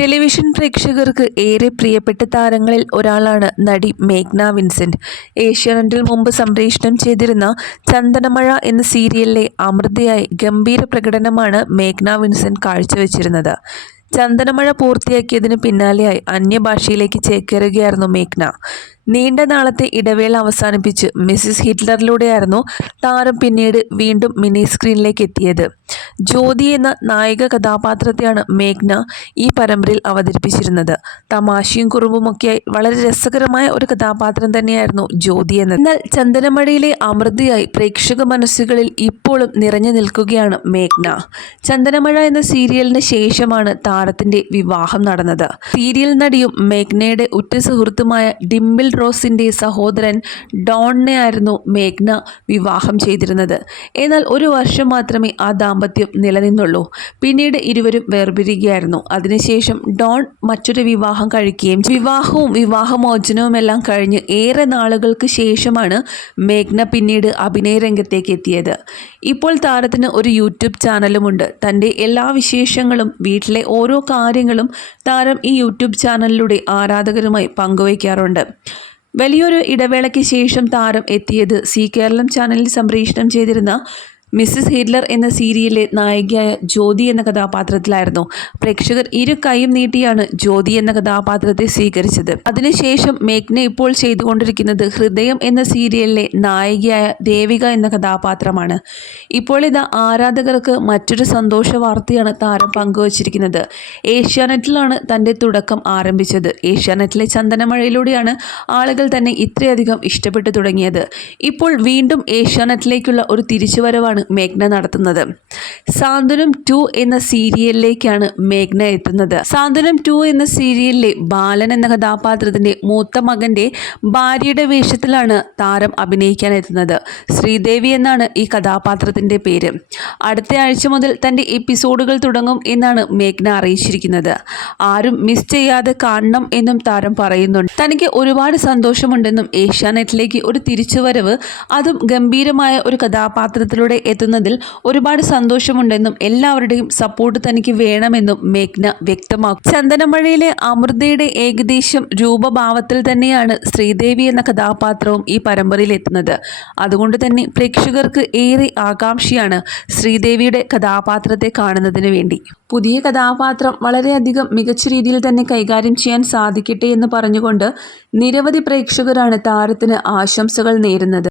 Television പ്രേക്ഷകർക്ക് ഏറെ പ്രിയപ്പെട്ട താരങ്ങളിൽ ഒരാളാണ് നടി മേഘ്ന വിൻസെന്റ്. ഏഷ്യാനെറ്റിൽ മുമ്പ് സംപ്രേഷണം ചെയ്തിരുന്ന ചന്ദനമഴ എന്ന സീരിയലിലെ അമൃതയായി ഗംഭീര പ്രകടനമാണ് മേഘ്ന വിൻസെന്റ് കാഴ്ചവെച്ചിരുന്നത്. ചന്ദനമഴ പൂർത്തിയാക്കിയതിന് പിന്നാലെയായി അന്യഭാഷയിലേക്ക് ചേക്കേറുകയായിരുന്നു മേഘ്ന. നീണ്ട നാളത്തെ ഇടവേള അവസാനിപ്പിച്ച് മിസ്സിസ് ഹിറ്റ്ലറിലൂടെയായിരുന്നു താരം പിന്നീട് വീണ്ടും മിനി സ്ക്രീനിലേക്ക് എത്തിയത്. ജ്യോതി എന്ന നായിക കഥാപാത്രത്തെയാണ് മേഘ്ന ഈ പരമ്പരയിൽ അവതരിപ്പിച്ചിരുന്നത്. തമാശയും കുറുമ്പുമൊക്കെയായി വളരെ രസകരമായ ഒരു കഥാപാത്രം തന്നെയായിരുന്നു ജ്യോതി എന്നത്. എന്നാൽ ചന്ദനമഴയിലെ അമൃതയായി പ്രേക്ഷക മനസ്സുകളിൽ ഇപ്പോഴും നിറഞ്ഞു നിൽക്കുകയാണ് മേഘ്ന. ചന്ദനമഴ എന്ന സീരിയലിന് ശേഷമാണ് താരത്തിന്റെ വിവാഹം നടന്നത്. സീരിയൽ നടിയും മേഘ്നയുടെ ഉറ്റ സുഹൃത്തുമായ ഡിംബിൾ റോസിന്റെ സഹോദരൻ ഡോണിനെ ആയിരുന്നു മേഘ്ന വിവാഹം ചെയ്തിരുന്നത്. എന്നാൽ ഒരു വർഷം മാത്രമേ ആ ദാമ്പത്യം നിലനിന്നുള്ളൂ. പിന്നീട് ഇരുവരും വേർപിരിയുകയായിരുന്നു. അതിനുശേഷം ഡോൺ മറ്റൊരു വിവാഹം കഴിക്കുകയും വിവാഹവും വിവാഹമോചനവും എല്ലാം കഴിഞ്ഞ് ഏറെ നാളുകൾക്ക് ശേഷമാണ് മേഘ്ന പിന്നീട് അഭിനയ രംഗത്തേക്ക് എത്തിയത്. ഇപ്പോൾ താരത്തിന് ഒരു യൂട്യൂബ് ചാനലുമുണ്ട്. തന്റെ എല്ലാ വിശേഷങ്ങളും വീട്ടിലെ ഓരോ കാര്യങ്ങളും താരം ഈ യൂട്യൂബ് ചാനലിലൂടെ ആരാധകരുമായി പങ്കുവയ്ക്കാറുണ്ട്. വലിയൊരു ഇടവേളയ്ക്ക് ശേഷം താരം എത്തിയത് സി കേരളം ചാനലിൽ സംപ്രേഷണം ചെയ്തിരുന്ന മിസ്സിസ് ഹിറ്റ്ലർ എന്ന സീരിയലിലെ നായികയായ ജ്യോതി എന്ന കഥാപാത്രത്തിലായിരുന്നു. പ്രേക്ഷകർ ഇരു കൈയും നീട്ടിയാണ് ജ്യോതി എന്ന കഥാപാത്രത്തെ സ്വീകരിച്ചത്. അതിനുശേഷം മേഘ്ന ഇപ്പോൾ ചെയ്തുകൊണ്ടിരിക്കുന്നത് ഹൃദയം എന്ന സീരിയലിലെ നായികയായ ദേവിക എന്ന കഥാപാത്രമാണ്. ഇപ്പോൾ ഇത് ആരാധകർക്ക് മറ്റൊരു സന്തോഷ വാർത്തയാണ് താരം പങ്കുവച്ചിരിക്കുന്നത്. ഏഷ്യാനെറ്റിലാണ് തന്റെ തുടക്കം ആരംഭിച്ചത്. ഏഷ്യാനെറ്റിലെ ചന്ദനമഴയിലൂടെയാണ് ആളുകൾ തന്നെ ഇത്രയധികം ഇഷ്ടപ്പെട്ടു തുടങ്ങിയത്. ഇപ്പോൾ വീണ്ടും ഏഷ്യാനെറ്റിലേക്കുള്ള ഒരു തിരിച്ചുവരവാണ് മേഘ്ന നടത്തുന്നത്. സാന്ത്വനം ടു എന്ന സീരിയലിലേക്കാണ് മേഘ്ന എത്തുന്നത്. സാന്ത്വനം ടു എന്ന സീരിയലിലെ ബാലൻ എന്ന കഥാപാത്രത്തിന്റെ മൂത്ത മകന്റെ ഭാര്യയുടെ വേഷത്തിലാണ് താരം അഭിനയിക്കാൻ എത്തുന്നത്. ശ്രീദേവി എന്നാണ് ഈ കഥാപാത്രത്തിന്റെ പേര്. അടുത്ത ആഴ്ച മുതൽ തന്റെ എപ്പിസോഡുകൾ തുടങ്ങും എന്നാണ് മേഘ്ന അറിയിച്ചിരിക്കുന്നത്. ആരും മിസ് ചെയ്യാതെ കാണണം എന്നും താരം പറയുന്നുണ്ട്. തനിക്ക് ഒരുപാട് സന്തോഷമുണ്ടെന്നും ഏഷ്യാനെറ്റിലേക്ക് ഒരു തിരിച്ചുവരവ് അതും ഗംഭീരമായ ഒരു കഥാപാത്രത്തിലൂടെ എത്തുന്നതിൽ ഒരുപാട് സന്തോഷമുണ്ടെന്നും എല്ലാവരുടെയും സപ്പോർട്ട് തനിക്ക് വേണമെന്നും മേഘ്ന വ്യക്തമാക്കും. ചന്ദനമഴയിലെ അമൃതയുടെ ഏകദേശം രൂപഭാവത്തിൽ തന്നെയാണ് ശ്രീദേവി എന്ന കഥാപാത്രവും ഈ പരമ്പരയിൽ എത്തുന്നത്. അതുകൊണ്ട് തന്നെ പ്രേക്ഷകർക്ക് ഏറെ ആകാംക്ഷയാണ് ശ്രീദേവിയുടെ കഥാപാത്രത്തെ കാണുന്നതിന് വേണ്ടി. പുതിയ കഥാപാത്രം വളരെയധികം മികച്ച രീതിയിൽ തന്നെ കൈകാര്യം ചെയ്യാൻ സാധിക്കട്ടെ എന്ന് പറഞ്ഞുകൊണ്ട് നിരവധി പ്രേക്ഷകരാണ് താരത്തിന് ആശംസകൾ നേരുന്നത്.